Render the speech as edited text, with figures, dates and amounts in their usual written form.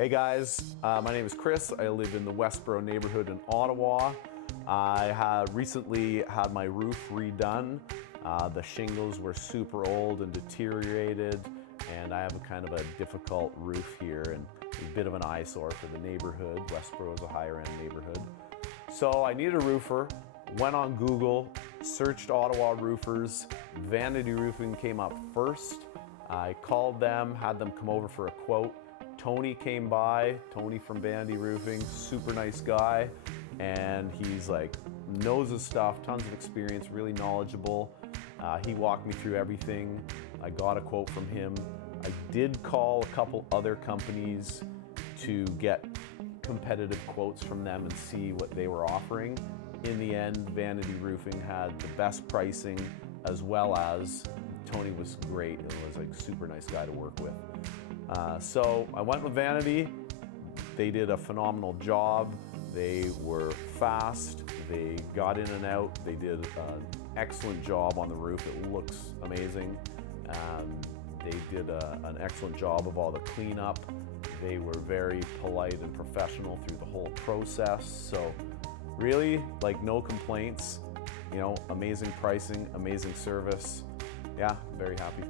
Hey guys, my name is Chris. I live in the Westboro neighborhood in Ottawa. I had recently had my roof redone. The shingles were super old and deteriorated, and I have a kind of a difficult roof here and a bit of an eyesore for the neighborhood. Westboro is a higher end neighborhood. So I needed a roofer, went on Google, searched Ottawa roofers. Vanity Roofing came up first. I called them, had them come over for a quote. Tony came by, Tony from Vanity Roofing, super nice guy, and he's like, knows his stuff, tons of experience, really knowledgeable. He walked me through everything. I got a quote from him. I did call a couple other companies to get competitive quotes from them and see what they were offering. In the end, Vanity Roofing had the best pricing, as well as Tony was great. It was like super nice guy to work with. So I went with Vanity. They did a phenomenal job. They were fast. They got in and out. They did an excellent job on the roof. It looks amazing. They did an excellent job of all the cleanup. They were very polite and professional through the whole process. So really, like, no complaints. You know, amazing pricing, amazing service. Yeah, very happy.